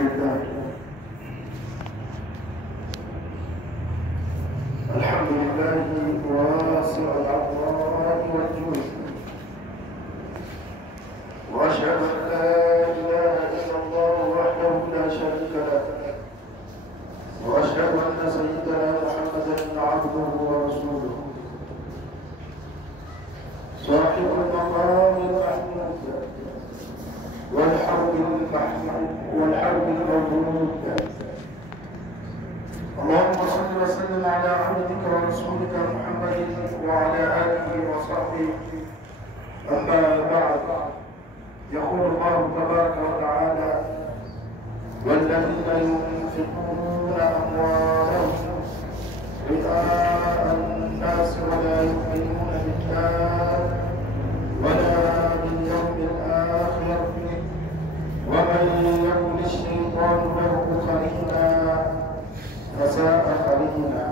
لله. الحمد لله واسع العطاء والجود، واشهد ان لا اله الا الله وحده لا شريك له، واشهد ان سيدنا محمدا عبده ورسوله صاحب المقام المحمود والحرب المبروك. اللهم صل وسلم على عبدك ورسولك محمد وعلى اله وصحبه. اما بعد، يقول الله تبارك وتعالى: والذين ينفقون اموالهم رئاء الناس ولا يؤمنون بالله ولا باليوم الاخر ومن يكن الشيطان له قرينا فساء قرينا.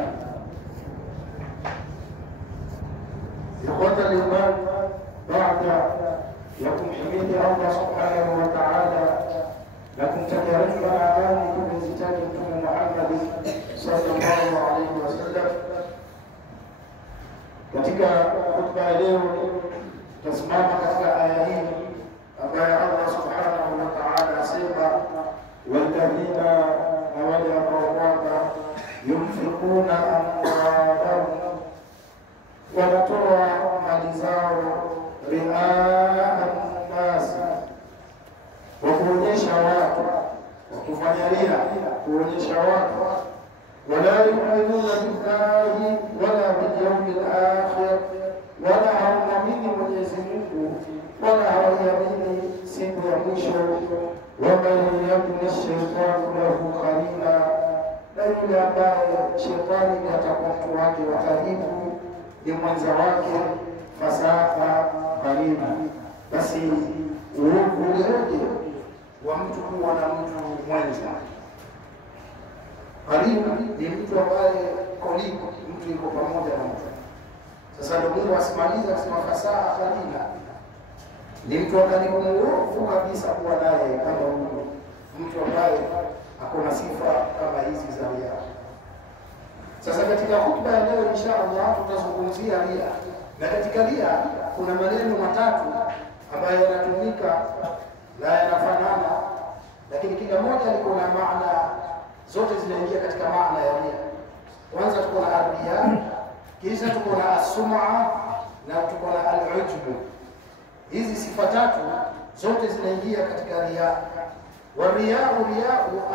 إخوة الإيمان، بعد لكم حميد الله سبحانه وتعالى لكم تجارب أعمالكم من زتاكم محمد صلى الله عليه وسلم. Katika khutba ya leo tutasimama katika aya hii ambayo Allah subhanahu wa ta'ala asema: walladhina, na wale ambao kwamba yunfikuna amwalahum, wanatoa mali zao riaa an-nas, wa kuonyesha watu, wa kufanya ria, kuonyesha watu, wala yu'minuna billahi wala bil yawmil akhir, wala hawamini Mwenyezi Mungu wala hawamini siku ya mwisho. ومن يكن الشيطان له قرينا, na yule ambaye shetani atakuwa mtu wake wa karibu, ni mwenza wake, fasaa qarina, basi uovu ulioje wa mtu kuwa na mtu mwenza. Qarina ni mtu ambaye koliko mtu yuko pamoja na mtu. Sasa ndio Mungu asimaliza kusema fasaa qarina, ni mtu akani muovu kabisa kuwa naye kama huyo mtu ambaye hakuna sifa kama hizi za ria. Sasa katika hutuba ya leo inshallah tutazungumzia ria, na katika ria kuna maneno matatu ambayo yanatumika na yanafanana, lakini kila moja liko na maana, zote zinaingia katika maana ya ria. Kwanza tuko na ria, kisha tuko na as-sum'a, na tuko na al-ujbu. Hizi sifa tatu zote zinaingia katika ria. Wa riya'u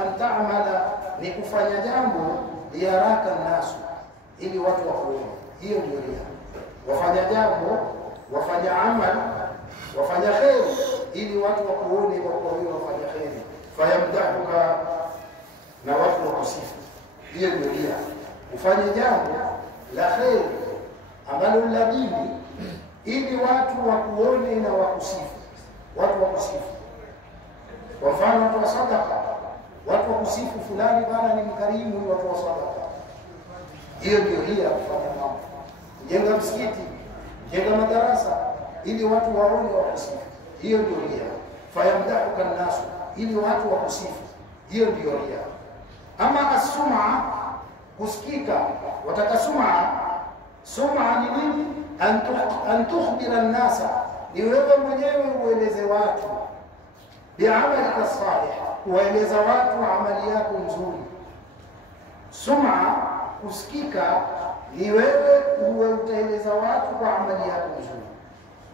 an ta'mala, ni kufanya jambo liyaraka nasu, ili watu wakuone. Hiyo ndio ria. Wafanya jambo, wafanya amal, wafanya khair, ili watu wakuone kwa kuwa wafanya khair. Fayamdahuka, na watu wakusifu. Hiyo ndio ria. Ufanye jambo la khair ambalo la dini, ili watu wakuone na wakusifu. Watu wakusifu. Kwa mfano watu wa sadaka, watu wakusifu fulani bana ni mkarimu, watu wa sadaka. Hiyo ndio ria, kufanya mambo. Jenga msikiti, jenga madarasa, ili watu waone wakusifu. Hiyo ndio ria. Fayamdahuka nasu, ili watu wakusifu. Hiyo ndio ria. Ama as-sum'a, kusikika, wataka sum'a ni nini? An tukhbira an-nasa, ni wewe mwenyewe ueleze watu bi'amalika salih, kueleza watu amali yako nzuri. Sum'a, kusikika, ni wewe uwe utaeleza watu kwa amali yako nzuri.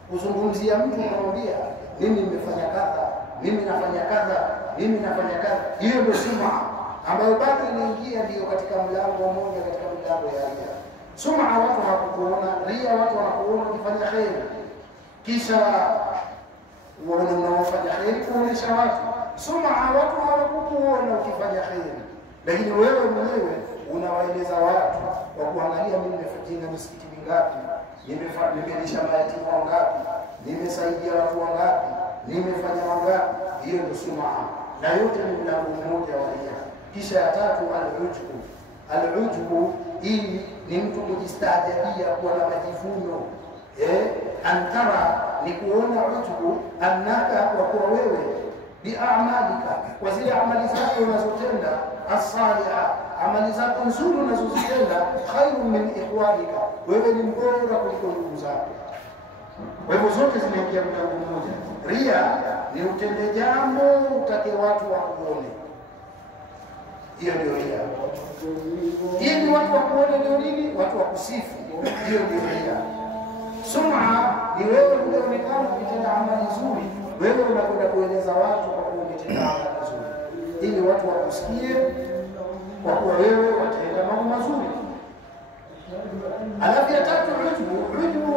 Kuzungumzia mtu unamwambia mimi nimefanya kadha, mimi nafanya kadha, mimi nafanya kadha. Hiyo ndio sum'a ambayo bado inaingia ndio katika mlango mmoja katika milango ya ria. Sum'a, watu hawakuona. Ria, watu wanakuona ukifanya khair, kisha uone unaofanya khair kuonesha watu. Sum'a, watu hawakuona ukifanya khair, lakini wewe mwenyewe unawaeleza watu kwa kuangalia mimi nimejenga misikiti mingapi, nimelisha mayatima wangapi, nimesaidia watu wangapi, nimefanya wangapi. Hiyo ndio sum'a, na yote ni mlango mmoja wa ria. Kisha ya tatu al-ujbu. Al-ujbu hii ni mtu kujistaajabia, kuwa na majivuno. Antara ni kuona ujbu, annaka, kwa kuwa wewe bi'amalika, kwa zile amali zako unazotenda, as-salihah, amali zako nzuri unazozitenda, khairun min ikhwanika, wewe ni bora kuliko ndugu zako. Kwa hivyo zote zinaingia mlango mmoja. Ria ni utende jambo utake watu wakuone, hiyo ndio ria. Ili watu wakuone ndio nini? Watu wakusifu, hiyo ndio ria. Sum'a ni wewe unaonekana ukitenda amali nzuri, wewe unakwenda kueleza watu kwa kuwa umetenda amali nzuri, ili watu wakusikie kwa kuwa wewe watenda mambo mazuri. Alafu ya tatu, ujbu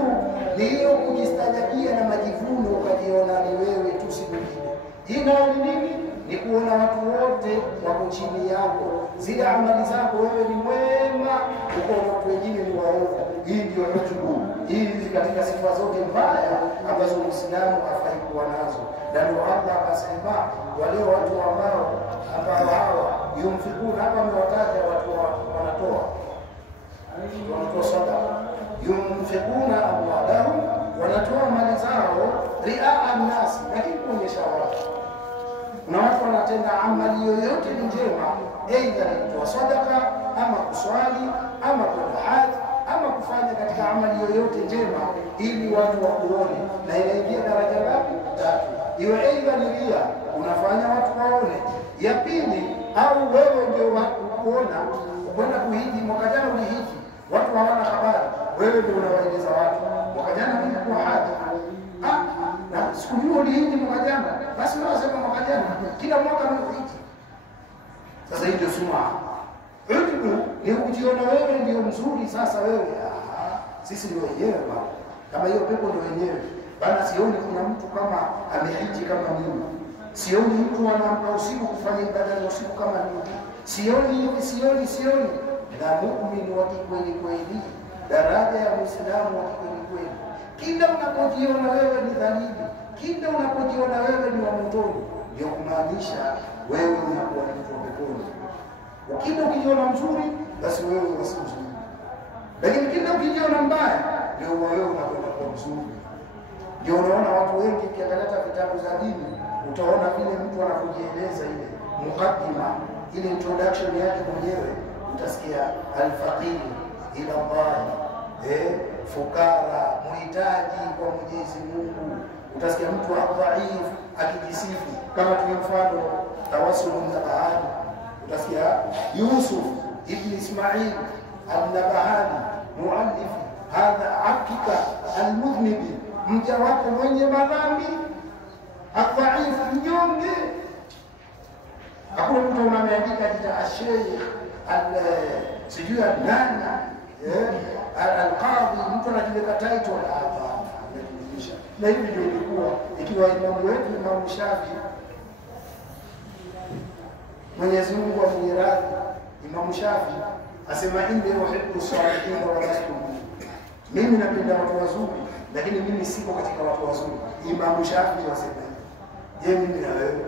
ni hiyo kujistajabia na majivuno, ukajiona ni wewe tu, si mwingine. Hii nayo ni nini? Ni kuona watu wote wako chini yako, zile amali zako wewe ni mwema, ukaona watu wengine ni waovu. Hii ndio ujbu. Hii ni katika sifa zote mbaya ambazo Muislamu hafai kuwa nazo. Na ndio Allah akasema wale watu ambao hawa yumfikuna, hapa amewataja watu wanatoa sadaqa, yunfikuna amwalahum, wanatoa mali zao riaa an-nas, lakini kuonyesha watu. Na watu wanatenda amali yoyote njema, aidha ni kutoa sadaqa ama kuswali ama kwenda haji ama kufanya katika amali yoyote njema ili watu wakuone, na inaingia daraja ngapi? Tatu. Iwe aidha ni ria, unafanya watu waone. Ya pili, au wewe ndio kuona, kwenda kuhiji. Mwaka jana ulihiji, watu hawana habari, wewe ndio unawaeleza watu, mwaka jana mimi kwa haji. Na siku hiyo ulihiji mwaka jana, basi unasema mwaka jana, kila mwaka unahiji. Sasa hii ndio sum'a. Ujbu ni kujiona wewe ndio mzuri. Sasa wewe sisi ndio wenyewe bwana, kama hiyo pepo ndio wenyewe bana. Sioni kuna mtu kama amehiji kama mimi, sioni mtu anaamka usiku kufanya ibada za usiku kama mimi, sioni. Na muumini wa kweli kweli, daraja ya Muislamu wa kweli kweli, kila unapojiona wewe ni dhalili, kila unapojiona wewe ni wa motoni, ndio kumaanisha wewe unakuwa ni mtu wa peponi. Kila ukijiona mzuri, basi wewe ni mzuri, lakini kila ukijiona mbaya, ndio wewe unakwenda kuwa mzuri. Ndio unaona watu wengi, ukiangalia vitabu za dini, utaona vile mtu anakujieleza, ile mukaddima, ile introduction yake mwenyewe, utasikia al-faqir ila Allah, fukara, muhitaji kwa Mwenyezi Mungu. Utasikia mtu dhaif akijisifu, kama tulifano Tawassul an-Nabahani. Utasikia Yusuf ibn Ismail al-Nabahani, muallif hadha abdika al-mudhnibi, mja wako mwenye madhambi, adhaif, mnyonge. Hakuna mtu unameandika jina Sheikh sijui nani al-Qadhi, mtu anajiweka title hapa anajulisha. Na hivi ndio ilikuwa ikiwa imamu wetu Imam Shafi, Mwenyezi Mungu amwiradhi, Imam Shafi asema inni uhibbu salihin wa lastu, mimi napenda watu wazuri lakini mimi siko katika watu wazuri. Imam Shafi wasema, je, mimi na wewe?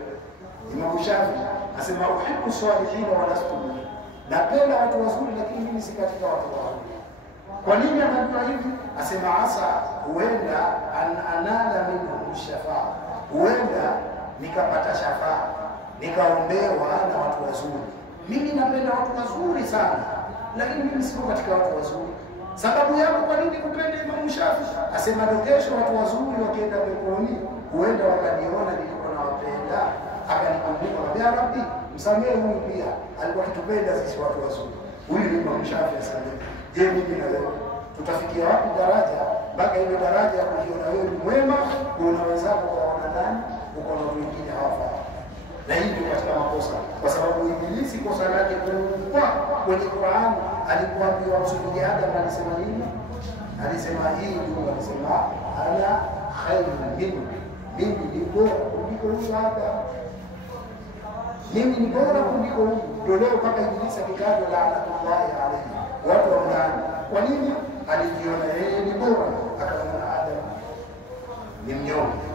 Imam Shafi asema uhibbu salihin wa lastu, napenda watu wazuri lakini mimi si katika watu wazuri. Kwa nini anajua hivi? Asema asa huenda anala minhum shafaa, huenda nikapata shafaa, nikaombewa na watu wazuri. Mimi napenda watu wazuri sana, lakini mimi siko katika watu wazuri. Sababu yako kwa nini kupenda Imam Shafi? Asema dokesho watu wazuri wakienda peponi, huenda wakaniona nilikuwa nawapenda, akanikumbuka, ya Rabbi msamehe huyu pia alikuwa kitupenda sisi watu wazuri. Huyu ni Imam Shafi asamehe. Je, mimi na wewe tutafikia wapi daraja mpaka ile daraja ya kujiona wewe ni mwema, kuona wenzako waona nani, ukaona watu wengine hawafai? Na hii ndio katika makosa, kwa sababu Ibilisi kosa lake kubwa kwenye Qur'an, alipoambiwa msujudi Adam alisema nini? Alisema hii ndio alisema ana khairun minhu, mimi ni bora kuliko huyu Adam, mimi ni bora kuliko huyu. Ndio leo mpaka Ibilisi akitajwa laanatullahi alayhi, watu wa ndani. Kwa nini? Alijiona yeye ni bora, akaona Adam ni mnyonge.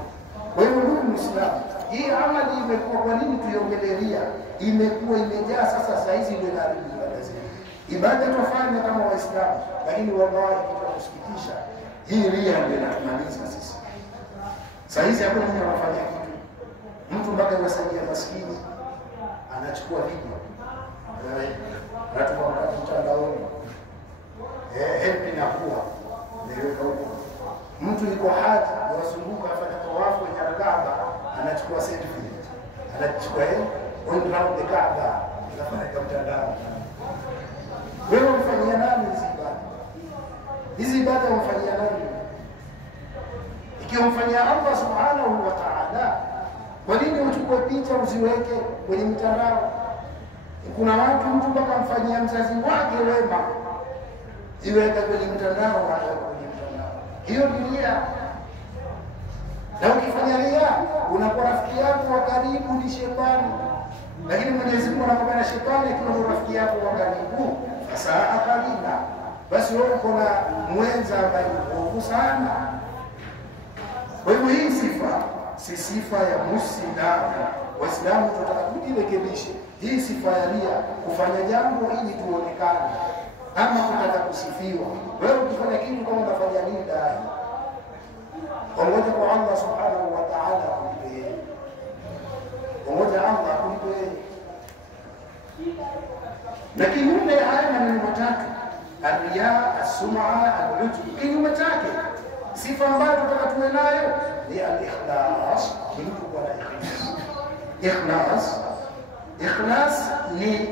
Kwa hiyo ndugu Muislamu, hii amali imekuwa, kwa nini tuiongelee ria? Imekuwa imejaa sasa, saa hizi ndio inaharibu ibada zetu. Ibada tufanye kama Waislamu, lakini wallahi kitakusikitisha, hii ria ndio inatumaliza sisi. Saa hizi hakuna mtu anafanya kitu. Mtu mpaka yasaidia maskini anachukua video. Anatuma mtandaoni. Help inakuwa niweka huko. Mtu yuko haji yasumbuka afanya tawafu kwenye Kaaba anachukua selfie. Anachukua on round the Kaaba anafanya kwa mtandao. Wewe unafanyia nani hizi ibada? Hizi ibada unafanyia nani? Ikiwa unafanyia Allah subhanahu wa ta'ala, kwa nini uchukue picha uziweke kwenye mitandao? Kuna watu mtu mpaka mfanyia mzazi wake wema iweka kwenye mtandao wala kwenye mtandao. Hiyo ni ria. Na ukifanya ria unakuwa rafiki yako wa karibu ni shetani. Lakini Mwenyezi Mungu anakwambia shetani akiwa rafiki yako wa karibu saa akalina, basi wewe uko na mwenza ambaye mbovu sana. Kwa hivyo hii sifa si sifa ya Muislamu. Waislamu tunataka kujirekebisha. Hii sifa ya ria, kufanya jambo ili tuonekane ama kutaka kusifiwa. Wewe ukifanya kitu kama unafanya nini dai? Pamoja kwa Allah subhanahu wa ta'ala kulipe. Pamoja Allah kulipe. Na kinyume haya maneno matatu, ar-riya, as-sum'a, al-ujub, kinyume chake sifa ambayo tunataka tuwe nayo ni al-ikhlas. Mtu kuwa na ikhlas. Ikhlas ni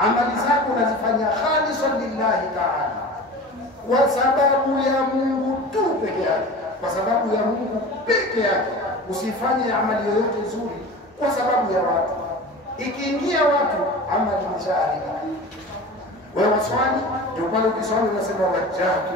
amali zako unazifanya khalisan lillahi ta'ala, kwa sababu ya Mungu tu peke yake, kwa sababu ya Mungu peke yake. Usifanye amali yoyote nzuri kwa sababu ya watu. Ikiingia watu, amali imeshaharibika. Wewe waswali, ndio pale ukiswali unasema wajjahtu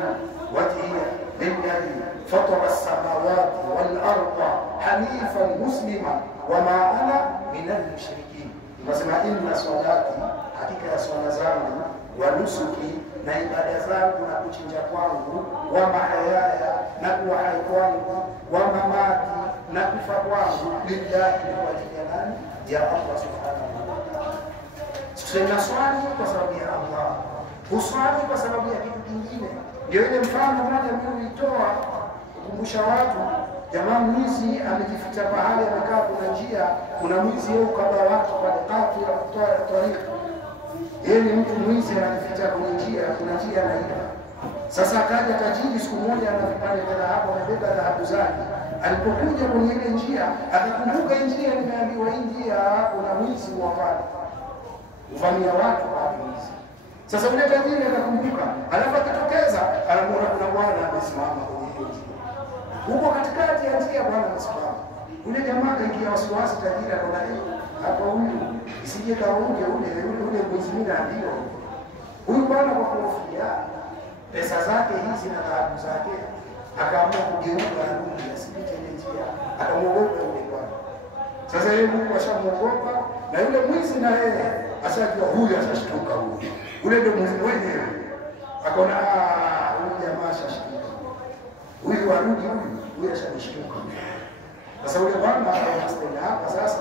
wajhiya lilladhi fatara as-samawati wal arda hanifan musliman wama ana minal mushrikin. Unasema inna salati, hakika ya swala zangu, wa nusuki, na ibada zangu na kuchinja kwangu, wa mahayaya, na kuwa hai kwangu, wa mamati, na kufa kwangu, lillahi, kwa ajili ya nani? Ya Allah subhanahu wa ta'ala. Sema swali kwa sababu ya Allah, uswali kwa sababu ya kitu kingine. Ndio ile mfano mmoja mimi nilitoa kukumbusha watu. Jamaa mwizi amejificha pahali, amekaa kuna njia, kuna mwizi yeye ukaba watu pale kati ya kutoa tarika. Yeye ni mtu mwizi anajificha kwenye njia, kuna njia anaiba. Sasa akaja tajiri siku moja anapanda tena hapo, amebeba dhahabu zake. Alipokuja kwenye ile njia, akakumbuka njia, nimeambiwa hii njia kuna mwizi wa pale. Uvamia watu hadi mwizi. Sasa yule tajiri akakumbuka, alafu akitokeza anamuona kuna bwana amesimama kwenye hiyo njia. Huko katikati ya njia bwana amesimama. Ule jamaa kaingia wasiwasi, tajiri akaona hapo huyu isije kaunge ule mwizi mwingine ndio. Huyu bwana kwa kuhofia pesa zake hizi na dhahabu zake akaamua kugeuka arudi asipite ile njia. Akamwogopa yule bwana. Sasa yeye Mungu ashamuogopa na yule mwizi na yeye asajua huyu atashtuka huyu. Ule ndio mwizi mwenyewe. Akaona huyu jamaa ashashtuka. Huyu arudi huyu ashashtuka. Sasa yule bwana akastenda hapa sasa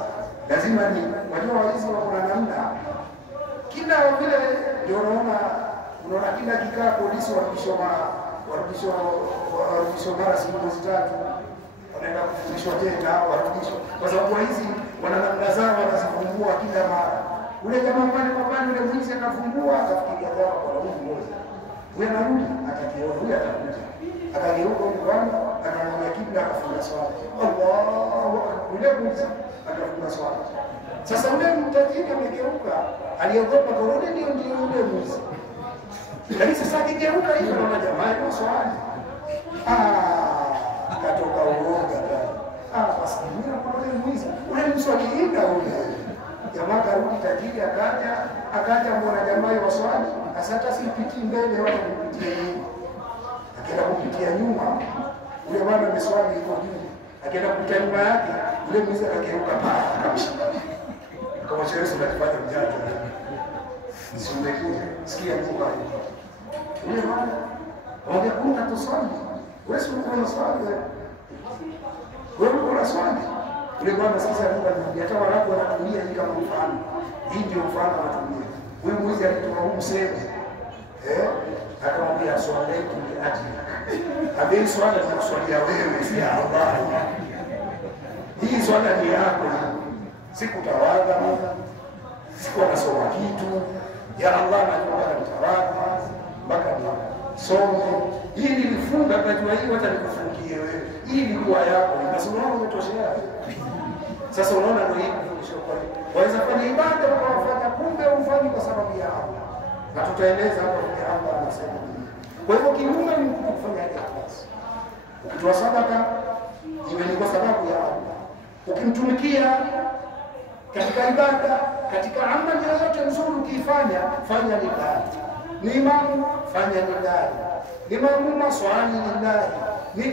lazima ni wajua waizi wako na namna. Kila vile ndio unaona kila kikaa polisi warudishwa mara siku tatu. Wanaenda kufundishwa tena warudishwa. Kwa sababu hizi wana namna zao wanazifungua kila mara. Ule jamaa pale kwa pale ule mwizi akafungua akafikiria dawa kwa huyu mmoja. Huyu anarudi atakiona huyu atakuja. Akageuka huko bwana akamwambia kibla akafunga swala. Allahu akbar. Ule mwizi akafunga swala. Sasa ule mtajiri amegeuka, aliogopa kurudi ndio ule mwizi. Lakini sasa akigeuka hivi anaona jamaa ni swali. Akatoka uoga bwana. Basi mimi naona ule mwizi. Ule mswali ina ule. Jamaa karudi tajiri akaja mbona jamaa yao swali. Sasa hata sipitii mbele wala kupitia nyuma. Akaenda kupitia nyuma. Ule bwana ameswali yuko juu. Akaenda kupitia nyuma yake, ule mwizi akageuka akamshika. Kama Yesu anatufanya mjanja. Si umekuja. Sikia mkoa hiyo. Ule bwana anaambia kuna tuswali. Wewe uko na swali. Wewe uko na swali. Ule bwana sasa anamwambia hata watu wanatumia hii kama mfano. Hii ndio mfano wanatumia. Huyu mwizi alitoka huko sehemu. Akamwambia swali yetu ni ati. Abii swali na kuswalia wewe si Allah. hii swala ni yako, sikutawadha, sikuwa nasoma kitu ya Allah, najua nitawadha mpaka nisome. Hii nilifunga, najua hii hata nikufungie wewe, hii ilikuwa yako, nasoma umetoshea. Sasa unaona ndio hii waweza kufanya ibada ukafanya, kumbe ufanye kwa sababu ya Allah, na tutaeleza hapo kwa Allah anasema. Kwa hivyo kinyume ni kufanya ikhlas. Ukitoa sadaka iwe ni kwa sababu ya Allah, ukimtumikia katika ibada, katika amali yoyote nzuri ukifanya, fanya lillahi. Ni imamu, fanya lillahi. Ni maamuma, swali lillahi. Ni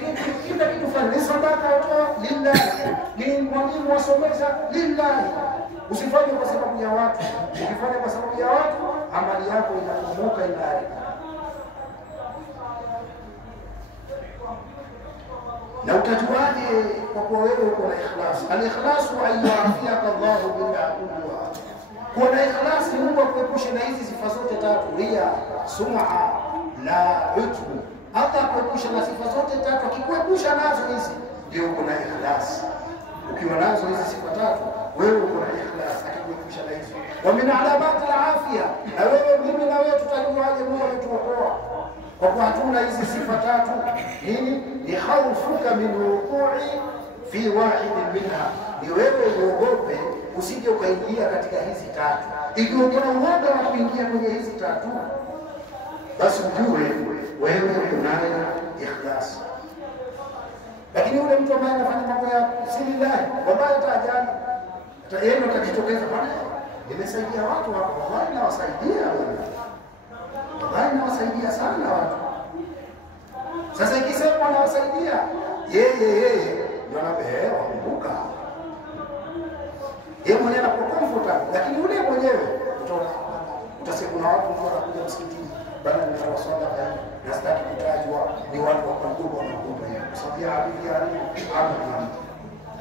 kila kitu fanya, ni sadaka utoa lillahi. Ni mwalimu wasomesha lillahi. Usifanye kwa sababu ya watu. Ukifanya kwa sababu ya watu, amali yako inakumbuka inaharibika. Na utajuaje kwa kuwa wewe uko na ikhlas? Al-ikhlasu ayyuafiyaka Allahu billahi. Kuwa na ikhlas ni Mungu akuepushe na hizi sifa zote tatu: ria, sum'a, la utbu. Hata akuepushe na sifa zote tatu, akikuepusha nazo hizi ndio uko na ikhlas. Ukiwa nazo hizi sifa tatu, wewe uko na ikhlas, akikuepusha na hizo. Wa min alamati al-afia, na wewe mimi na wewe tutajuaje Mungu ametuokoa? Kwa kuwa hatuna hizi sifa tatu. Nini? Ni khawfuka min wuqu'i fi wahid minha, ni wewe uogope usije ukaingia katika hizi tatu. Ikiwa kuna uoga wa kuingia kwenye hizi tatu, basi ujue wewe unayo ikhlas. Lakini yule mtu ambaye anafanya mambo ya silillahi, wallahi tajani yeye ndo atajitokeza pale, nimesaidia watu hapo, wallahi nawasaidia wewe, wallahi nawasaidia sana watu. Sasa ikisema nawasaidia yeye ndio anapewa kumbuka, yeye mwenyewe anakuwa comfortable, lakini yule mwenyewe utasema kuna watu wanakuja msikitini bana, ni swala gani na sitaki kutajwa, ni watu wa kuogopa na kuogopa hiyo kwa sababu ya hadithi ya Amr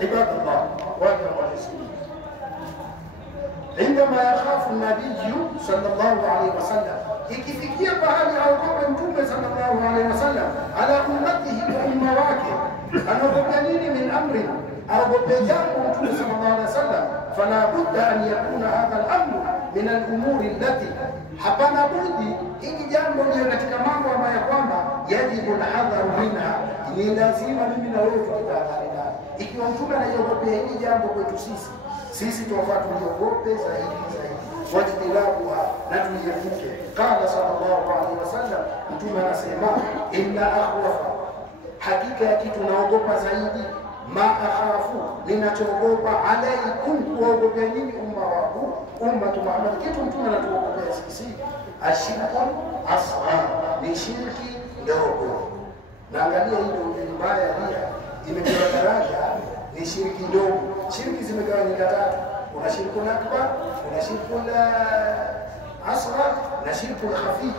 ibadallah waja wa Islam. عندما يخاف النبي صلى الله عليه وسلم ikifikia pahali aogope mtume sallallahu alaihi wasallam ala ummatihi wa umma wake, anaogopa nini? Min amri, aogope jambo mtume sallallahu alaihi wasallam. Fala budda an yakuna hadha al-amru min al-umuri allati, hapana budi hili jambo ndio katika mambo ambayo kwamba yajibu al-hadharu minha, ni lazima mimi na wewe tutahadhari nayo. Ikiwa mtume anaogopa hili jambo kwetu sisi tuwafaa tuliogope zaidi wajtilabuha, na tuliepuke. Qala sallallahu alaihi wasallam, mtume anasema inna akhwafa, hakika ya kitu naogopa zaidi, ma akhafu, ninachoogopa, alaikum, kuogopea nini? Umma wangu, ummatu Muhammad. Kitu mtume anatuogopea sisi, ashirku asghar, ni shirki ndogo. Na angalia hilo mbaya dia imepewa daraja, ni shirki ndogo. Shirki zimegawanyika tatu: kuna shirku akbar, kuna shirku asghar na shirku khafi.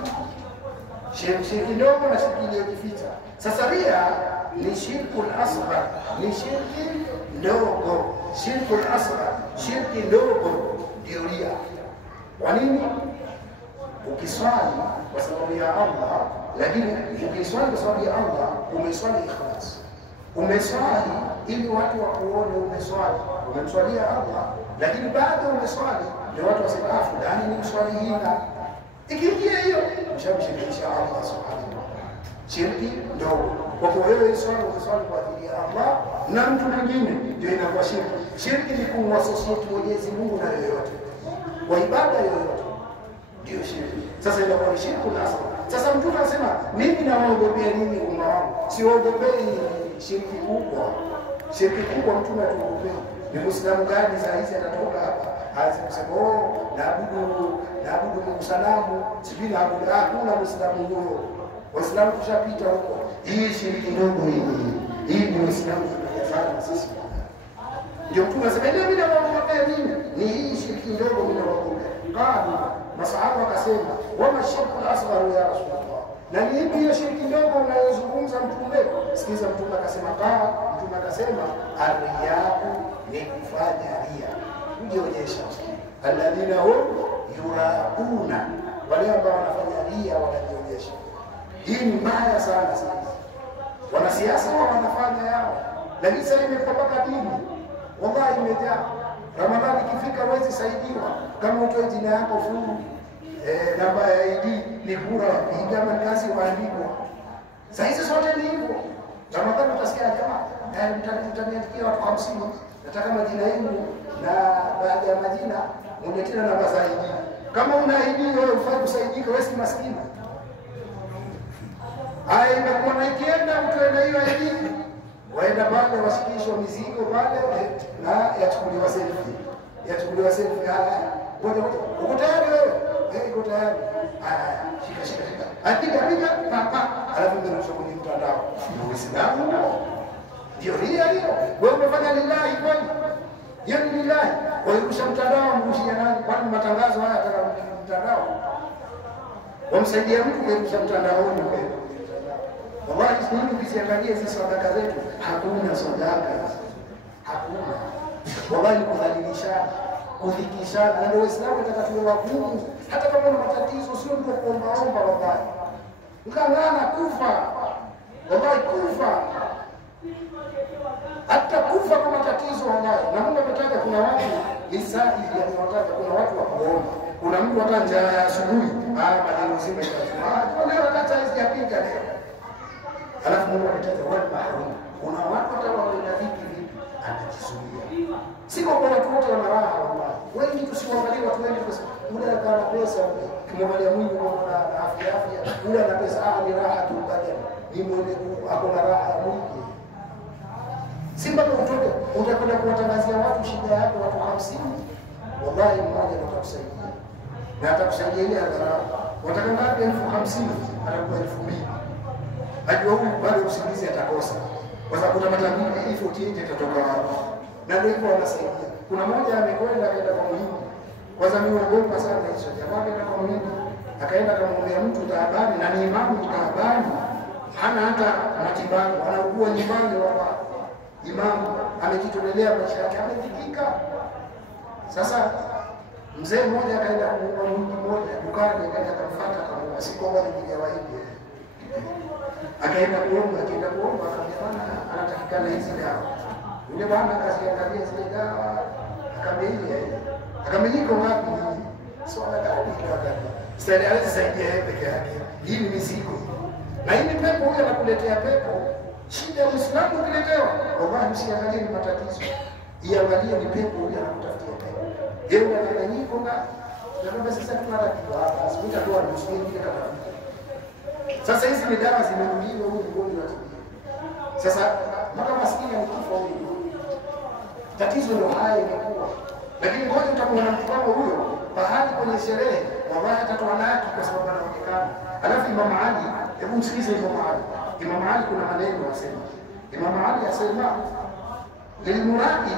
Shirki ndogo na shirki iliyojificha. Sasa ria ni shirku asghar, ni shirki ndogo. Shirku asghar, shirki ndogo ndio ria. Kwa nini? Ukiswali kwa sababu ya Allah, lakini ukiswali kwa sababu ya Allah umeswali ikhlas. Umeswali ili watu wakuone umeswali, umemswalia Allah, lakini baada umeswali ndio watu wasema fulani ni mswalihina. Ikiingia hiyo mshamshirikisha Allah subhanahu wa ta'ala, shirki ndogo. Kwa kuwa wewe swali umeswali kwa ajili ya Allah na mtu mwingine, ndio inakuwa shirki. Shirki ni kumwasosieti Mwenyezi Mungu na yoyote kwa ibada yoyote, ndio shirki. Sasa inakuwa ni shirku nasa. Sasa mtu anasema mimi nawaogopea nini umma wangu? Siwaogopei shirki kubwa. Shirki kubwa mtume atuogopea. Ni Muislamu gani saa hizi atatoka hapa aanze kusema naabudu Mungu sanamu, sijui naabudu? Hakuna Muislamu huyo. Waislamu tushapita huko. Hii shirki ndogo hii ni Uislamu tunafanya sisi. Ndio mtume anasema mimi nawaogopea nini? Ni hii shirki ndogo mimi nawaogopea. Qala, masahaba wakasema wama shirku al-asghar ya Rasulullah, na ni ipi hiyo shirki ndogo unayozungumza mtume? Sikiza, mtume akasema mtume akasema arriyau, ni kufanya ria, kujionyesha. Alladhina hum yurauna, wale ambao wanafanya ria wanajionyesha. Hii ni mbaya sana. Wanasiasa wanafanya yao, lakini sasa imekuwa mpaka dini. wallahi imejaa. Ramadhani ikifika huwezi saidiwa kama utoe jina yako furu, namba ya ID ni kura wapiga makazi waandikwa. Sasa hizi zote ni hivyo. Ramadhani utasikia jamaa mtaniandikia watu 50, nataka majina yenu na baadhi ya majina mletena namba za ID. Kama una ID wewe ufai kusaidika, wewe si maskini. Haya imekuwa na ikienda mtu ana hiyo ID, waenda pale washikishwa mizigo pale na yachukuliwa selfie. Yachukuliwa selfie haya. Ngoja uko tayari wewe? Uko tayari. Haya, shika. Piga papa. Alafu ndio kwenye mtandao. Uislamu ndio hiyo. Wewe umefanya lillahi kwani? Hiyo ni lillahi. Wairusha mtandao mrushia nani? Kwani matangazo haya yataka mtandao? Wamsaidia mtu kuirusha mtandaoni wewe. Wallahi sisi tukiziangalia hizi sadaka zetu hakuna sadaka. Hakuna. Wallahi kudhalilishana, kudhikishana. Na ndio Uislamu utakatiwa wagumu. Hata kama una matatizo sio ndio kuomba wallahi. Ngangana kufa. Wallahi kufa. Hata kufa kwa matatizo wallahi. Na Mungu ametaja kuna watu lisai yanawataka, kuna watu wa kuomba. Kuna mtu hata njaa ya asubuhi, maneno zima itatuma. Leo hata hizi yapika leo. Alafu Mungu ametaja watu mahrum. Kuna watu hata wana vipi anajizuia. Siko kwa watu wote wana raha wallahi. Wengi tusiwaangalie watu wengi kwa sababu ule ana pesa, kimwangalia Mungu kwa afya, ule ana pesa ni raha tu badala. Ni mwenye ako na raha ya Mungu. Simba kwa utoke, utakwenda kuwatangazia watu shida yako watu 50. Wallahi mmoja atakusaidia. Na atakusaidia ile adharau. Wataka ngapi 50,000, anakuwa 2,000. Ajua huyu bado usingizi atakosa. Kwa sababu utapata mimi hii 48 itatoka hapo. Na ndio hivyo wanasaidia. Kuna mmoja amekwenda akaenda kwa Mungu. Kwanza mimi naogopa sana hizo. Jamaa akaenda kwa Mungu, akaenda kumwambia mtu taabani na ni imamu taabani. Hana hata matibabu, anaugua nyumbani wala imamu amejitolelea maisha yake, amejikika. Sasa mzee mmoja akaenda kwa mtu mmoja dukani, akaenda kumfuata kama sikoba ni ya waidi. Akaenda kuomba akamwambia anatakikana hizi dawa. Yule bwana akaziangalia zile dawa, akamwambia ngapi hii? Swala gani kwa sasa hawezi saidia yeye peke yake. Hii ni mizigo. Na hii pepo huyo anakuletea pepo. Shida ya Uislamu ukiletewa, wallahi msiangalie ni matatizo. Iangalie ni pepo huyo anakutafutia pepo. Yeye anadanganyiko na kwamba sasa tunatakiwa hapa, asikutoa nusu ile katafuta. Sasa hizi ni dawa zimerudiwa huko mgonjwa wa TB. Sasa mpaka maskini anakufa huyo. Tatizo ndio haya imekuwa. Lakini ngoja utakuona mtu kama huyo bahati kwenye sherehe, wallahi atatoa laki kwa sababu anaonekana. Alafu Imam Ali, hebu msikize Imam Ali. Imam Ali kuna maneno anasema. Imam Ali asema lilmuradi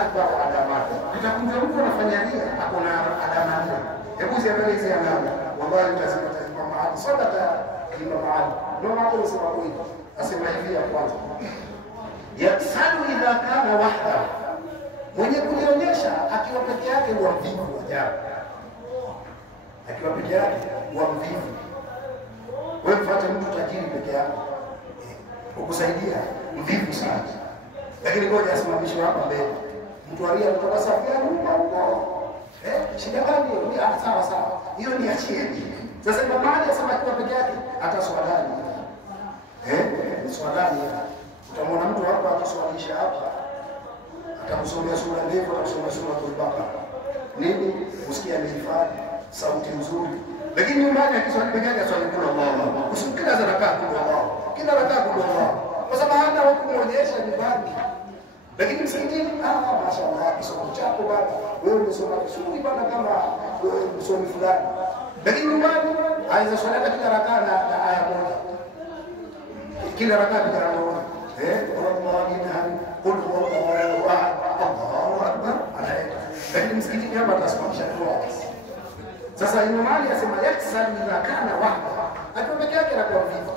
arba'u alamat. Utakuta mtu anafanya nia akona alama nne. Hebu ziangalie hizo alama. Wallahi utazipata Imam Ali. Sadaka Imam Ali. Ndio mambo yanasema kweli. Asema hivi ya kwanza. Yasalu idha kana wahda. Mwenye kujionyesha akiwa peke yake huwa mvivu ajabu. Akiwa peke yake huwa mvivu. Wewe mfuate mtu tajiri peke yake. Ukusaidia mvivu sana. Lakini ngoja asimamishwe hapa mbele. Mtu alia kutoka safiani huko. Shida gani? Sawa. Hiyo ni achieni. Sasa Imam Ali asema akiwa peke yake hata swalani. Ni swalani. Utamwona mtu hapa akiswalisha hapa. Atamsomea sura ndefu, atamsomea sura Al-Baqara. Nini? Usikia mihifadhi, sauti nzuri. Lakini nyumbani akiswali peke yake aswali kwa Allah. Usikila za rakaa kwa Allah. Kila rakaa kwa Allah. Kwa sababu hana wa kumuonyesha nyumbani. Lakini msikitini, mashaallah, kisomo chako baba. Wewe umesoma vizuri bana kama wewe msomi fulani. Lakini nyumbani aiza swala kila rakaa na aya moja. Kila rakaa bila moja. Wallahi inna qul huwallahu ahad. Allahu akbar. Lakini msikitini hapa atasimamisha dua. Sasa Imam Ali asema yaksal idha kana wahda. Akiwa peke yake anakuwa mvivu.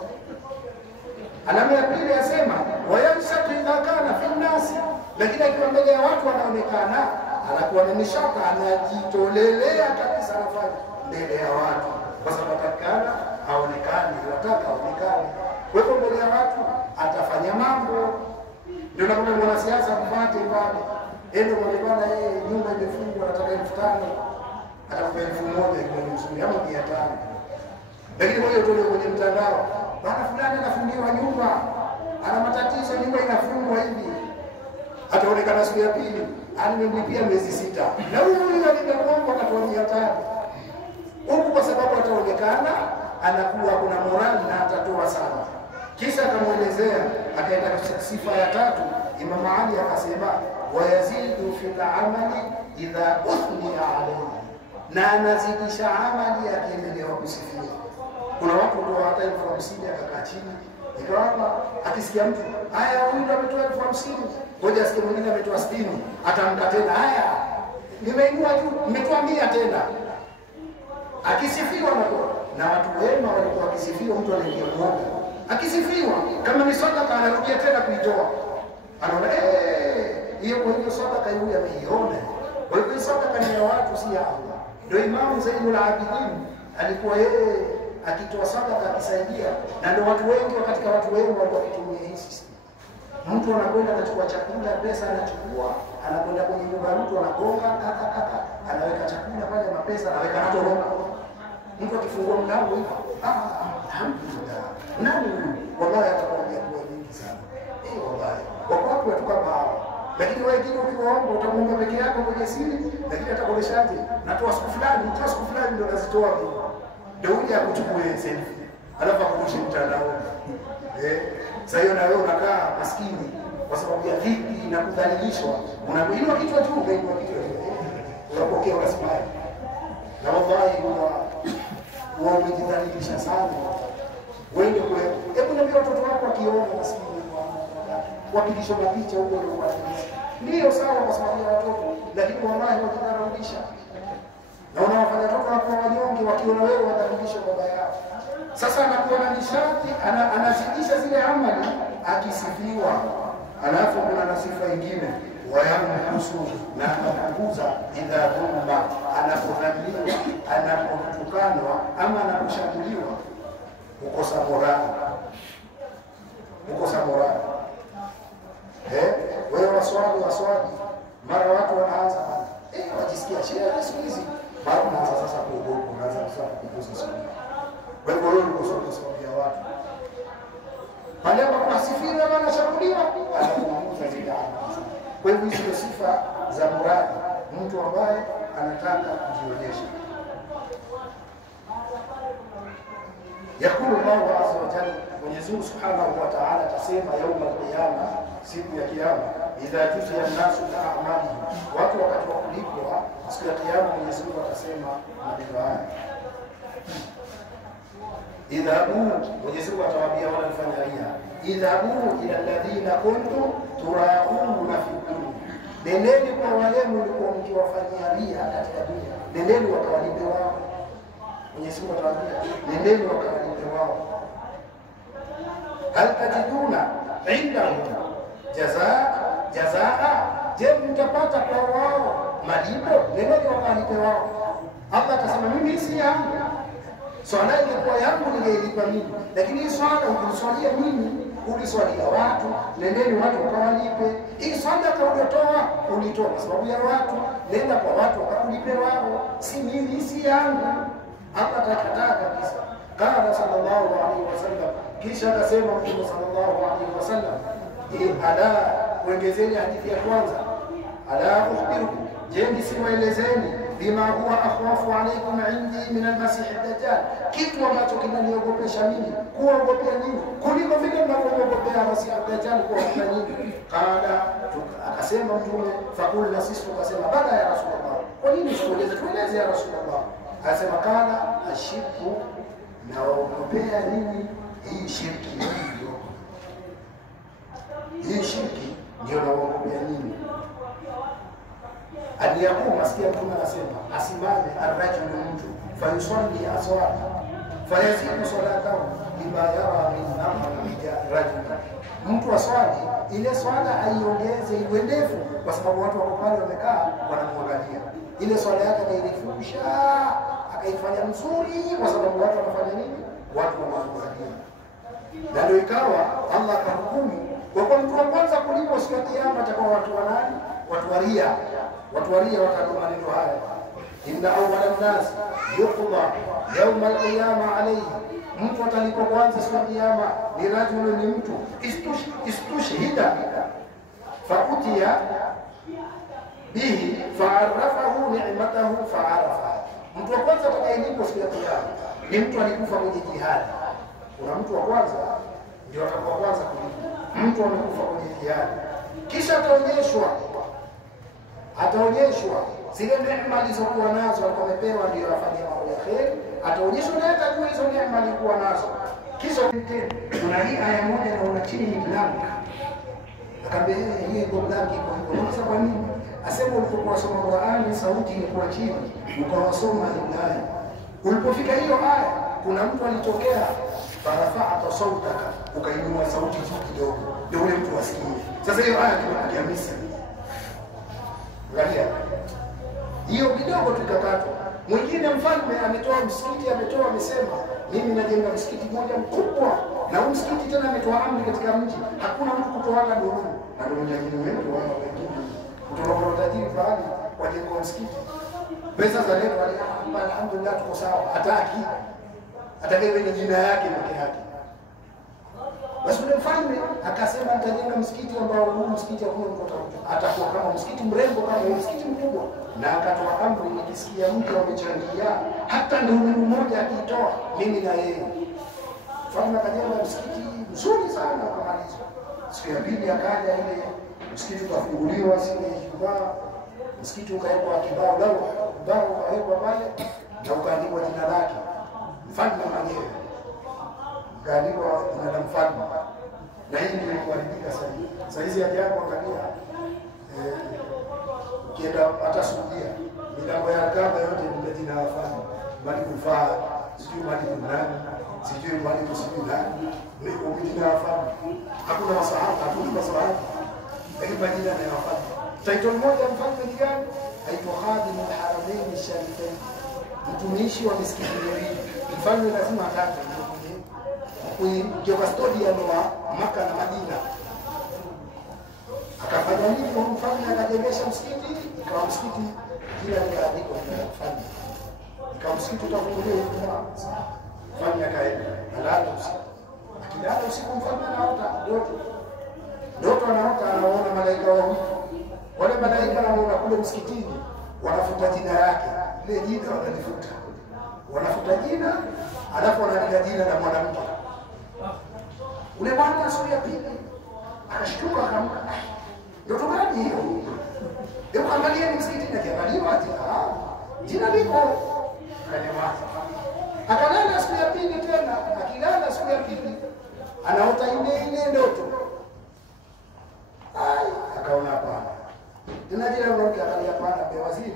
Alama ya pili asema wayaksal idha kana fi nasi. Lakini akiwa mbele ya watu anaonekana, anakuwa na nishaka, anajitolelea kabisa anafanya mbele ya watu. Kwa sababu atakana aonekane, wataka aonekane. Kwa hivyo mbele ya watu atafanya mambo. Ndio na kama mwanasiasa mpate pale. Endo mwana nyumba imefungwa nataka 5,000, atakupa 1,000 ikiwa ni mzuri ama 500. Lakini wewe utoe kwenye mtandao, bwana fulani anafungiwa nyumba, ana matatizo, nyumba inafungwa hivi. Ataonekana siku ya pili, nimemlipia miezi 6. Na huyu alipoomba akatoa 500. Huko kwa sababu ataonekana anakuwa kuna morali na atatoa sana. Kisha akamuelezea, akaenda sifa ya 3. Imam Ali akasema wayazidu fil amali idha uthniya alayhi, na anazidisha amali akiendelewa kusifia. Kuna watu ndio hata 50,000 akakaa chini, ikawa akisikia mtu haya huyu ndo ametoa 50,000, ngoja asikie mwingine ametoa 60, atamka tena haya nimeinua tu nimetoa 100 tena, akisifiwa na watu wema walikuwa akisifiwa, mtu anaingia mwoga, akisifiwa kama ni sadaka anarudia tena kuitoa, anaona hiyo kwa hiyo sadaka hiyo ameiona. Kwa hiyo sadaka ni ya watu, si ya Allah. Ndio Imam Zainul Abidin alikuwa yeye akitoa sadaka akisaidia, na ndio watu wengi katika watu wengi walikuwa wakitumia hii system. Mtu anakwenda anachukua chakula, pesa anachukua, anakwenda kwenye nyumba ya mtu anagonga kaka, anaweka chakula pale na pesa anaweka na toroka. Mtu akifungua mlango hivi, alhamdulillah. Nani wallahi atakwambia kwa nyingi sana. Wallahi. Kwa watu watu kama hao. Lakini wewe kile ukiomba utamwomba peke yako kwenye siri, lakini atakuoneshaje? Natoa siku fulani, toa siku fulani ndio nazitoa mimi. Ndio uje akuchukue selfie. Alafu akurushe mtandaoni. Sasa hiyo na wewe unakaa maskini kwa sababu ya dhiki na kudhalilishwa. Unakuinua kichwa juu, unainua kichwa juu. Unapokea unasimama. Na wallahi wao wamejidhalilisha sana. Wende kwa hebu niambie watoto wako wakiona maskini wapigishwa mapicha huko ndio kuwafilisha. Ndio sawa kwa sababu ya watoto, lakini wallahi wakidharaulisha. Na unawafanya watoto wako wanyonge wakiona wewe wadhalilisha baba yao. Sasa anakuwa na nishati, anazidisha zile amali akisifiwa. Alafu kuna na sifa nyingine wayamkusu na anapunguza idha dhulma, anapodhaliwa, anapotukanwa ama anaposhambuliwa, ukosa morali. Ukosa morali. Wewe waswali mara watu wanaanza wajisikia sheria siku hizi, mara unaanza sasa kuogopa, unaanza sasa kupunguza swali. Kwa hivyo wewe uko sababu ya watu pale ambapo asifiwe na anashambuliwa, anapunguza zile amali. Kwa hivyo hizo sifa za morali mtu ambaye anataka kujionyesha. Yakulu Allah azza wa jalla, Mwenyezi Mungu Subhanahu wa Ta'ala atasema yauma al-qiyama, siku ya kiyama, idha tuziya an-nasu bi a'malihim, watu wakati wa kulipwa siku ya kiyama, Mwenyezi Mungu atasema maneno haya. Idhabu, Mwenyezi Mungu atawaambia wale walifanya ria, idhabu ila alladhina kuntum turauna fi dunya, nendeni kwa wale mlikuwa mkiwafanyia ria katika dunia, nendeni wakawalipe wao. Mwenyezi Mungu atawaambia nendeni wakawalipe wao. Hal tajiduna indahu jazaa, je mtapata kwa wao malipo? Nendeni wakawalipe wao. Allah atasema mimi si yangu, swala ingekuwa yangu ningeilipa mimi, lakini hii swala ukiniswalia mimi, uliswalia watu, nendeni watu wakawalipe. Hii swala uliotoa ulitoa kwa sababu ya watu, nenda kwa watu wakakulipe wao, si mimi, si yangu. Hapa atakataa kabisa. Kana sallallahu alaihi wasallam, kisha akasema Mtume sallallahu alaihi wasallam, ala, kuongezeni hadithi ya kwanza, ala ukhbirukum, je nisiwaelezeni bima huwa akhwafu alaykum indi min al-masih ad-dajjal, kitu ambacho kinaniogopesha mimi, kuogopea nini kuliko vile mnavyoogopa masih ad-dajjal kuogopea nini? Kana akasema Mtume, fakulna sisi tukasema bala ya Rasulullah, kwa nini tueleze? Tueleze ya Rasulullah. Akasema kana ashirku, na waogopea nini? Hii shirki ndio. Hii shirki ndio naogopea nini? Aliyakuwa masikia Mtume anasema asimame arrajulu mtu fayusalli aswat fayazidu salatahu bima yara min amali rajul, mtu aswali ile swala aiongeze iwe ndefu, kwa sababu watu wako pale wamekaa wanamwangalia. Ile swala yake akairefusha akaifanya nzuri, kwa sababu watu wanafanya nini? Watu wanamwangalia. Na ndio ikawa Allah akahukumu kwa mtu wa kwanza kulipwa siku ya kiyama atakuwa watu wanani? watu waria watajua maneno haya. Inna awwala an-nas yuqda yawm al-qiyama alayhi, mtu atalipwa kwanza siku ya kiyama ni rajulu, ni mtu istushhida fautiya bihi fa'arafahu ni'matahu fa'arafa. Mtu wa kwanza atakayelipwa siku ya kiyama ni mtu alikufa kwenye jihad. Kuna mtu wa kwanza ndio atakuwa kwanza kulipwa, mtu amekufa kwenye jihad, kisha ataonyeshwa zile neema alizokuwa nazo, alikuwa amepewa ndio afanyia mambo ya kheri, ataonyeshwa naye atajua hizo neema alikuwa nazo. Kisha kuna hii aya moja naona chini ni blank, akaambia hii iko blank iko hivyo. Sasa kwa nini? Asema ulipokuwa soma Qur'ani sauti ilikuwa chini, ukawasoma aya. Ulipofika hiyo aya, kuna mtu alitokea farafa'ata sautaka, ukainua sauti juu kidogo, ndio ule mtu asikie. Sasa hiyo aya tunakuja Misri. Angalia hiyo kidogo tukakatwa. Mwingine mfalme ametoa msikiti, amesema mimi najenga msikiti mmoja mkubwa, na huu msikiti tena ametoa amri katika mji, hakuna mtu kutoa hata dola. Na ndio nyingine wetu wao wengine kutoka tajiri fulani wajenga msikiti, pesa za leo alhamdulillah tuko sawa, hataki atakaye ni jina yake peke yake. Basi ule mfalme akasema nitajenga msikiti ambao huu msikiti hakuna mtu atakuwa kama msikiti mrembo kama huu msikiti mkubwa, na akatoa amri, nikisikia mtu amechangia hata ndio mmoja akitoa mimi na yeye. Mfalme akajenga msikiti mzuri sana akamaliza. Siku ya pili akaja ile msikiti ukafunguliwa siku ya Ijumaa, msikiti ukawekwa kibao bao ukawekwa pale na ukaandikwa jina lake mfalme mwenyewe, ukaandikwa jina la mfalme. Na hii ndio kuharibika sasa. Sasa hizi ajabu, angalia kienda hata Saudia, milango ya Kaaba yote ni jina la wafalme, Malik Fahd, sijui Malik nani, sijui Malik sijui nani, ni jina la wafalme. Hakuna masahaba, lakini majina ya wafalme. Title moja mfalme ni gani? Aitwa Khadim al-Haramain al-Sharifain, mtumishi wa misikiti miwili. Mfalme lazima atake ndio custodian wa Maka na Madina. Akafanya nini kwa mfalme? Akajengesha msikiti, ikawa msikiti kila likaandikwa kwa mfalme, ikawa msikiti utafunguliwa Ijumaa. Mfalme akaenda alala usiku, akilala usiku mfalme anaota ndoto, anaona malaika wawili. Wale malaika wanaona kule msikitini, wanafuta jina lake, ile jina wanafuta jina, alafu wanaandika jina la mwanamke. Ule bwana siku ya pili akashtuka, akamka, ndoto gani hiyo? Hebu angalia msikitini, akiangalia jina liko kanyamaza. Akalala siku ya pili tena, akilala siku ya pili anaota ile ndoto. Akaona hapana. Tena jina la mwanamke akalia, hapana, kwa waziri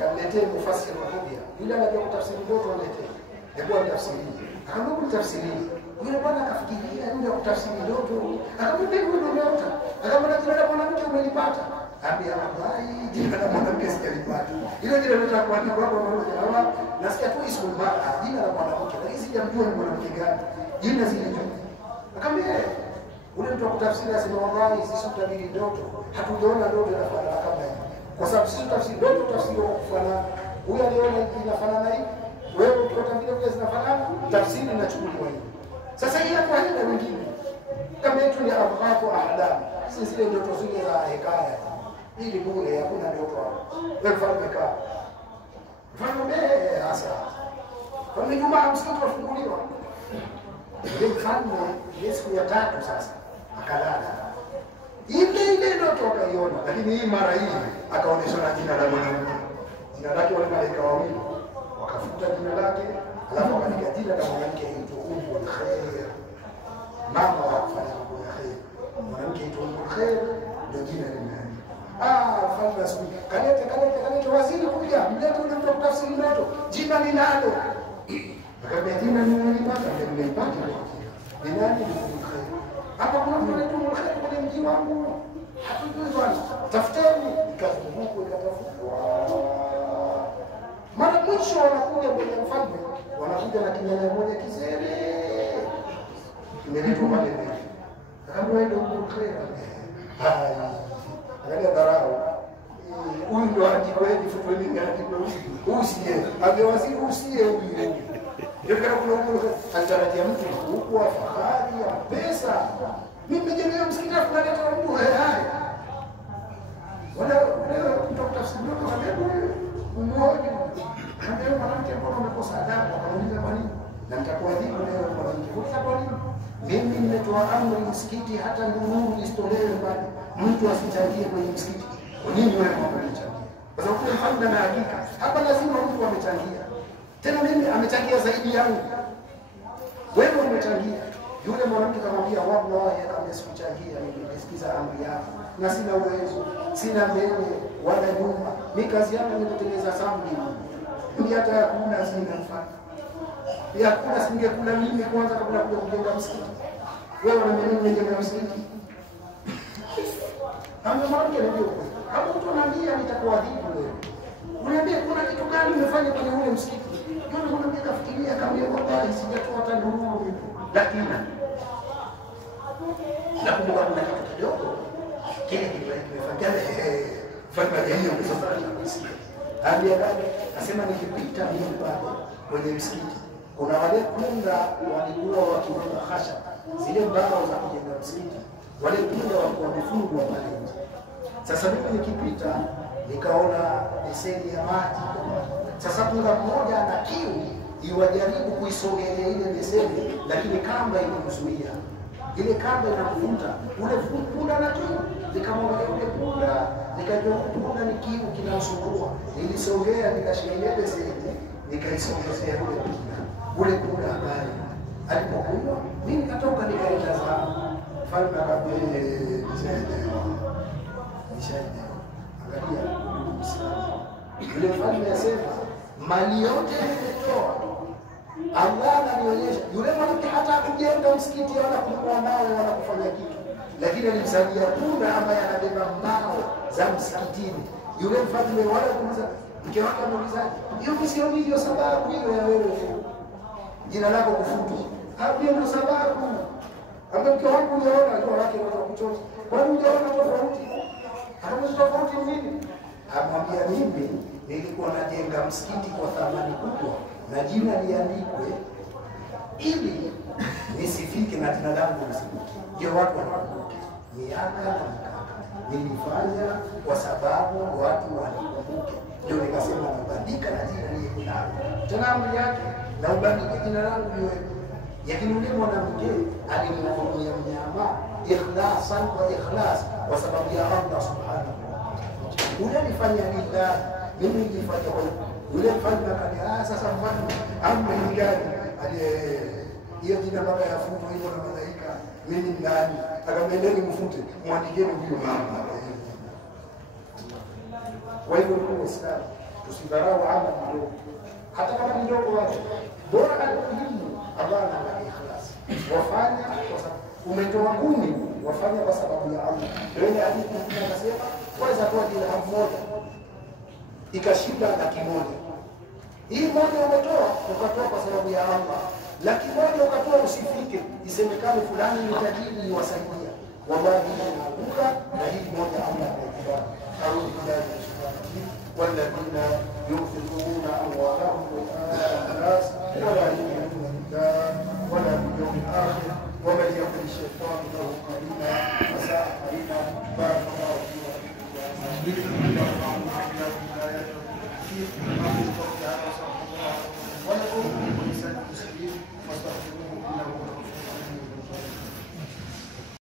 kamletee mufassir wa Biblia. Yule anajua kutafsiri ndoto, aletee. Hebu atafsiri. Akamwambia kutafsiri. Yule bwana akafikiria ndio kutafsiri ndoto. Akamwambia wewe ndio unaota. Akamwambia jina la mwanamke umelipata. Ambia habari, jina la mwanamke sijalipata. Ile jina nataka kuandika kwa mmoja. Hawa nasikia tu ismu mara jina la mwanamke. Lakini sijamjua ni mwanamke gani. Jina zile juu. Akamwambia ule mtu akutafsiri asema wallahi sisi tutabiri ndoto. Hatujaona ndoto inafanana kama hii. Kwa sababu sisi tafsiri ndoto tafsiri kufanana. Huyu aliona inafanana hii. Wewe ukiota vile vile zinafanana, tafsiri inachukuliwa hivi. Sasa hii hapo haina wengine. Kama yetu ni abghatu ahlam. Sisi zile ndoto zile za hekaya. Ili bure hakuna ndoto hapo. Wewe mfalme kaa. Mfalme hasa. Kwa Ijumaa msikiti wafunguliwa. Ile mfalme siku ya tatu sasa akalala. Ile ndoto akaiona, lakini hii mara hii akaonyeshwa na jina la mwanamke. Jina lake wale malaika wawili wakafuta jina lake, alafu akaandika jina la mwanamke aitwa Ummul Khair. Mama wa kufanya mambo ya khair. Mwanamke aitwa Ummul Khair ndio jina limeandikwa. Mfalme asubuhi kaleta waziri kuja, mlete ule mtu kutafsiri ndoto. Jina linalo. Akamwambia jina nimelipata, nimeipata. Ni nani Ummul Khair? Hapa kuna mtu anaitwa Ummul Khair kwenye mji wangu. Hatujui bwana. Tafuteni, ikazunguka ikatafutwa. Mara mwisho wanakuja mbele ya mfalme, wanakuja na kinyanya moja kizere. Kimeletwa pale mbele. Akamwambia ndio Ummul Khair. Angalia dharau. huyu ndo ajikweli futweni ngati usiye amewaziri usiye huyu ndio kana kuna atarajia mtu mkubwa fahari ya pesa mimi nimejenga msikiti kuleta mtu haya wala kutoka tafsiri kwa sababu mmoja ndio mwanamke ambao amekosa adabu akamuuliza kwa nini na nitakuadhibu leo mwanamke kwa nini mimi nimetoa amri msikiti hata nuru isitolewe mbali mtu asichangie kwenye msikiti kwa nini wewe unachangia kwa sababu kwa mfano na hakika hapa lazima mtu amechangia tena mimi amechangia zaidi yangu wewe umechangia yule mwanamke kamwambia wallahi amesikuchangia mimi nisikiza amri yako na sina uwezo sina mbele wala nyuma mimi kazi yangu ni kutengeneza sambi mimi hata hakuna sina mfano ya kuna singekula mimi kwanza kabla kuja kujenga msikiti wewe na mimi nimejenga msikiti kama mwanamke ndio kama mtu anambia nitakuadhibu wewe uniambie kuna kitu gani umefanya kwenye ule msikiti yule mwanamke kafikiria kama wallahi sijatoa hata nuru lakini na kumbuka kuna kitu kidogo kile kimefanya familia hiyo msafara na msikiti ambia gani nasema nikipita mimi pale kwenye msikiti kuna wale punda walikuwa wakiweka khasha zile mbao za kujenga msikiti wale punda walikuwa wamefungwa pale nje sasa mimi nikipita nikaona beseni ya maji sasa punda mmoja ana kiu iwajaribu kuisogelea ile beseni lakini kamba imemzuia ile kamba inakuvuta ule punda na kiu nikamwangalia ule punda nikajua punda ni kiu kinamsumbua nilisogea nikashika ile beseni nikaisogezea ule punda habari alipokuwa mimi nikatoka nikaenda zangu falme akabele nishaje angalia yule mfalme asema mali yote nimetoa Allah ananionyesha yule mwanamke hata kujenga msikiti wala kununua nao wala kufanya kitu lakini alimsaidia punda ambaye anabeba mbao za msikitini yule mfalme wala kumuuliza mke wake amuulizaje hiyo sio ndio sababu hiyo ya wewe jina lako kufutwa hapo ndio sababu ambapo mke wangu unaona ndio wake watu kuchota kwa nini unaona tofauti hapo tofauti nini amwambia mimi nilikuwa najenga msikiti kwa thamani kubwa na jina liandikwe ili nisifike na jina langu msikiti ndio watu wanakumbuka miaka na mikaka nilifanya kwa sababu watu wanikumbuke ndio nikasema nabandika na jina lile langu tena amri yake na ubandike jina langu liwe lakini yule mwanamke alimhudumia mnyama ikhlasan wa ikhlas kwa sababu ya Allah subhanahu wa ta'ala ule alifanya lillah mimi nilifanya kwa yule mfalme akaniambia sasa mfalme amri gani hiyo jina baba ya futu hivyo na malaika mimi ndani akamwendeni mfute muandikeni huyo mama kwa hivyo kwa Uislamu tusidharau amali ndogo hata kama ni ndogo waje bora alimuhimu Allah na ikhlas wafanya kwa sababu umetoa 10 wafanya kwa sababu ya Allah wewe hadithi nyingine anasema kwanza toa dirham moja ikashinda laki moja hii moja umetoa ukatoa kwa sababu ya Allah laki moja ukatoa usifike isemekane fulani ni tajiri wasaidia wallahi inaanguka na hii moja Allah anaikubali au billahi والذين ينفقون أموالهم رئاء الناس ولا يؤمنون بالله ولا باليوم الآخر